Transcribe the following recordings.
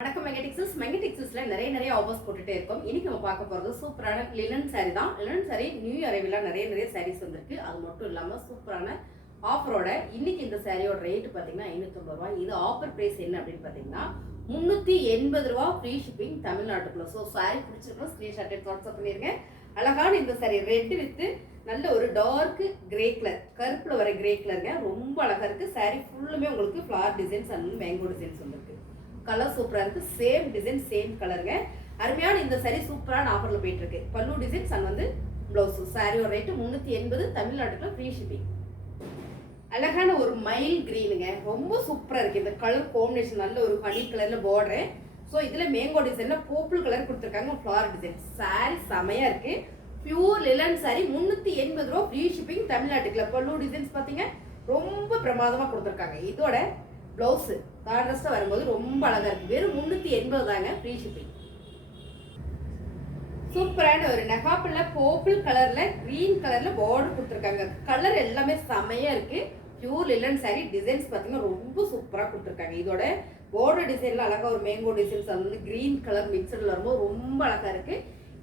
வணக்கம் மெங்கடெக்ஸஸ்ல நிறைய ஆஃபர்ஸ் போட்டுட்டே இருக்கோம். இன்னைக்கு நம்ம பார்க்க போறது சூப்பரான லினன் சாரி தான். லினன் சாரி நியூ அரைவலா நிறைய சாரீஸ் வந்திருக்கு. அது மட்டும் இல்லாம சூப்பரான ஆஃபரோட இன்னைக்கு இந்த சாரியோட ரேட் பாத்தீங்கன்னா 550 ரூபாய். இது ஆஃபர் பிரைஸ் என்ன அப்படின்னு பாத்தீங்கன்னா 380 ரூபாய் ஃப்ரீ ஷிப்பிங் தமிழ்நாட்டுக்குள்ள. ஸோ சாரி பிடிச்சிருக்கோம், ஸ்கிரீன்ஷாட் எடுத்து வாட்ஸ்அப் பண்ணிருங்க. அழகான இந்த சாரி ரெட் வித் நல்ல ஒரு டார்க் கிரே கலர், கருப்புல வர கிரே கலருங்க. ரொம்ப அழகா இருக்கு. சாரி ஃபுல்லுமே உங்களுக்கு flower designs and mango designs வந்திருக்கு. கலர் சூப்பரா இருக்கு. சேம் டிசைன் சேம் கலருங்க. அருமையான இந்த சாரி சூப்பரான ஆஃபர்ல போயிட்டு இருக்கு. பல்லு டிசைன்ஸ் அண்ட் வந்து பிளவுஸ். சாரியோட ரேட் 380, தமிழ்நாட்டுல ஃப்ரீ ஷிப்பிங். அழகான ஒரு மயில் கிரீனுங்க, ரொம்ப சூப்பரா இருக்கு. இந்த கலர் காம்பினேஷன் நல்ல ஒரு ஹனி கலர்ல பார்டர். ஸோ இதுல மேங்கோ டிசைன்ல பர்பிள் கலர் கொடுத்துருக்காங்க. Flower design. சாரி செமையா இருக்கு. பியூர் லிலன் சாரி 380 ரூபா ஃப்ரீ ஷிப்பிங் தமிழ்நாட்டுக்குள்ள. பல்லு டிசைன்ஸ் பாத்தீங்க ரொம்ப பிரமாதமா கொடுத்துருக்காங்க. இதோட பிளவுஸ் கான்ட்ராஸ்டா வரும்போது ரொம்ப அழகா இருக்கு. வெறும் 380 தாங்க ஃப்ரீ ஷிப்பிங். சூப்பரான ஒரு நெகாப்பிள்ல பர்பிள் கலர்ல கிரீன் கலர்ல பார்டர் கொடுத்துருக்காங்க. கலர் எல்லாமே செமையா இருக்கு. Pure linen sorry. டிசைன்ஸ் பாத்தீங்கன்னா ரொம்ப சூப்பரா கொடுத்துருக்காங்க. இதோட பார்டர் டிசைன்ல அழகா ஒரு மேங்கோ டிசைன்ஸ் வந்து கிரீன் கலர் மிக்சர்ல வரும்போது ரொம்ப அழகா இருக்கு.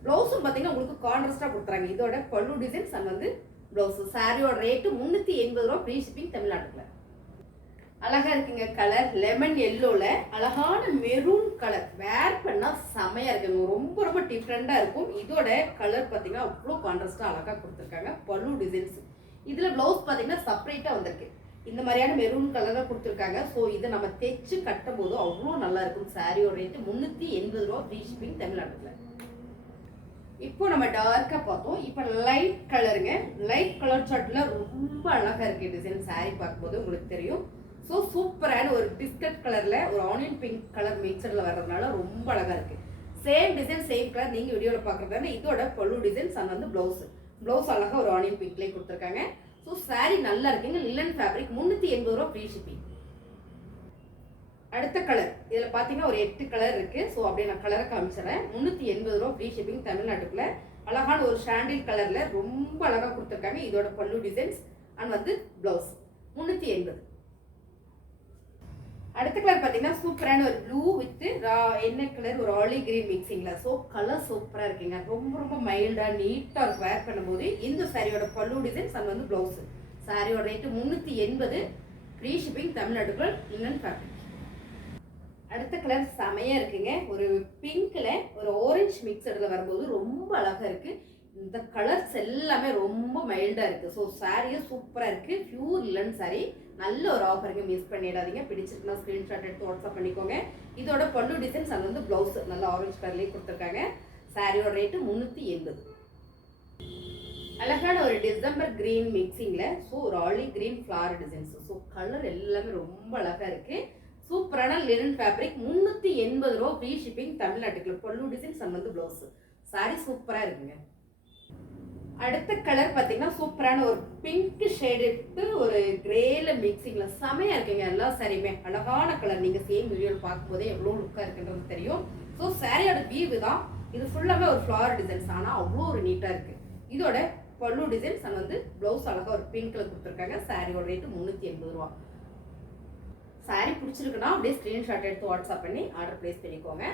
பிளவுஸும் பாத்தீங்கன்னா உங்களுக்கு கான்ட்ராஸ்டா கொடுத்துறாங்க. இதோட பல்லு டிசைன்ஸ் அண்ட் வந்து பிளவுஸ். சாரியோட ரேட்டு 380 ரூபா ஃப்ரீ ஷிப்பிங் தமிழ்நாட்டுல. அழகா இருக்குங்க. கலர் லெமன் எல்லோல அழகான மெரூன் கலர். வேர் பண்ணா செமையா இருக்குங்க. ரொம்ப டிஃப்ரெண்டா இருக்கும். இதோட கலர் பாத்தீங்கன்னா அவ்வளோ கான்ட்ராஸ்டா அழகா கொடுத்துருக்காங்க. பல்லு டிசைன்ஸ். இதுல பிளவுஸ் பாத்தீங்கன்னா செப்பரேட்டா வந்திருக்கு. இந்த மாதிரியான மெரூன் கலரா கொடுத்துருக்காங்க. ஸோ இதை நம்ம தைச்சு கட்டும் போது அவ்வளோ நல்லா இருக்கும். சாரியோட ரேட்டு 380 ரூபா ஃப்ரீ ஷிப்பிங் தமிழ்நாட்டுல. இப்போ நம்ம டார்க்கா பார்த்தோம். இப்போ லைட் கலருங்க. லைட் கலர் சார்ட்ல ரொம்ப அழகா இருக்கு டிசைன். சாரி பார்க்கும்போது உங்களுக்கு தெரியும். ஸோ சூப்பரான ஒரு பிஸ்கட் கலர்ல ஒரு ஆனியன் பிங்க் கலர் மிக்சர்ல வர்றதுனால ரொம்ப அழகா இருக்கு. சேம் டிசைன் சேம் கலர் நீங்க வீடியோல பாக்குறதால. இதோட பல்லு டிசைன்ஸ் அண்ட் வந்து பிளவுஸ் அழகா ஒரு ஆனியன் பிங்க்லயே கொடுத்துருக்காங்க. ஸோ சாரி நல்லா இருக்குங்க. லிலன் ஃபேப்ரிக் 380 ரூபா ஃப்ரீ ஷிப்பிங். அடுத்த கலர் இதுல பாத்தீங்கன்னா ஒரு 8 கலர் இருக்கு. ஸோ அப்படியே நான் கலரை காமிச்சிடறேன். 380 ரூபா ஃப்ரீ ஷிப்பிங் தமிழ்நாட்டுக்குள்ள. அழகான ஒரு சாண்டில் கலர்ல ரொம்ப அழகா கொடுத்துருக்காங்க. இதோட பல்லு டிசைன்ஸ் அண்ட் வந்து பிளவுஸ் 380. அடுத்த கலர் பாத்தீங்கன்னா சூப்பரான ஒரு ப்ளூ வித் என்ன கலர் ஒரு ஆலி கிரீன் மிக்சிங்ல. ஸோ கலர் சூப்பரா இருக்குங்க. ரொம்ப மைல்டா நீட்டா வேர் பண்ணும்போது இந்த சாரியோட பல்லு டிசைன்ஸ் அண்ட் வந்து பிளவுஸ். சாரியோட ரேட்டு 380 ஃப்ரீ ஷிப்பிங் தமிழ்நாட்டுக்குள் லினன் ஃபேப்ரிக். அடுத்த கலர் செமையா இருக்குங்க. ஒரு பிங்க்ல ஒரு ஆரஞ்சு மிக்சர்ல வரும்போது ரொம்ப அழகா இருக்கு. இந்த கலர்ஸ் எல்லாமே ரொம்ப மைல்டா இருக்கு. ஸோ சாரியும் சூப்பரா இருக்கு. Pure linen sari. நல்ல ஒரு ஆஃபருங்க, மிஸ் பண்ணிடாதீங்க. பிடிச்சிருக்குன்னா ஸ்கிரீன்ஷாட் எடுத்து வாட்ஸ்அப் பண்ணிக்கோங்க. இதோட பல்லு டிசைன்ஸ் அது வந்து பிளவுஸ் நல்ல ஆரஞ்சு கலர்லயே கொடுத்துருக்காங்க. சாரியோட ரேட்டு 380. அழகான ஒரு டிசம்பர் கிரீன் மிக்சிங்ல ஸோ ஒரு ஆலி green flower designs. So colour எல்லாமே ரொம்ப அழகா இருக்கு. சூப்பரான லினன் ஃபேப்ரிக் 380 ரூபா ஃப்ரீ ஷிப்பிங் தமிழ்நாட்டுக்குள்ள. பல்லு டிசைன்ஸ் அண்ட் வந்து பிளவுஸ். சாரி சூப்பரா இருக்குங்க. அடுத்த கலர் பாத்தீங்கன்னா சூப்பரான ஒரு பிங்க் ஷேடு ஒரு கிரேல மிக்சிங்ல செமையா இருக்குங்க. எல்லா சாரியுமே அழகான கலர். நீங்க சேம் வீடியோல பார்க்கும் போதே எவ்வளவு லுக்கா இருக்குன்றது தெரியும். ஸோ சாரியோட வீவு தான் இது. ஃபுல்லாவே ஒரு ஃபிளவர் டிசைன்ஸ். ஆனா அவ்வளோ ஒரு நீட்டா இருக்கு. இதோட பல்லு டிசைன்ஸ் அண்ட் வந்து பிளவுஸ் அழகா ஒரு பிங்க்ல கொடுத்துருக்காங்க. சாரியோட ரேட்டு 380 ரூபா. சாரி பிடிச்சிருக்குன்னா அப்படியே ஸ்கிரீன்ஷாட் எடுத்து வாட்ஸ்அப் பண்ணி ஆர்டர் பிளேஸ் பண்ணிக்கோங்க.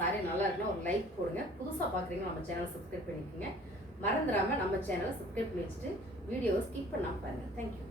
சாரி நல்லா இருக்குன்னா ஒரு லைக் போடுங்க. புதுசாக பார்க்குறீங்கன்னா நம்ம சேனலை சப்ஸ்கிரைப் பண்ணிக்கோங்க. மறந்துடாம நம்ம சேனலை சப்ஸ்கிரைப் பண்ணி வச்சுட்டு வீடியோவை ஸ்கிப் பண்ணாமல் பாருங்கள். தேங்க்யூ.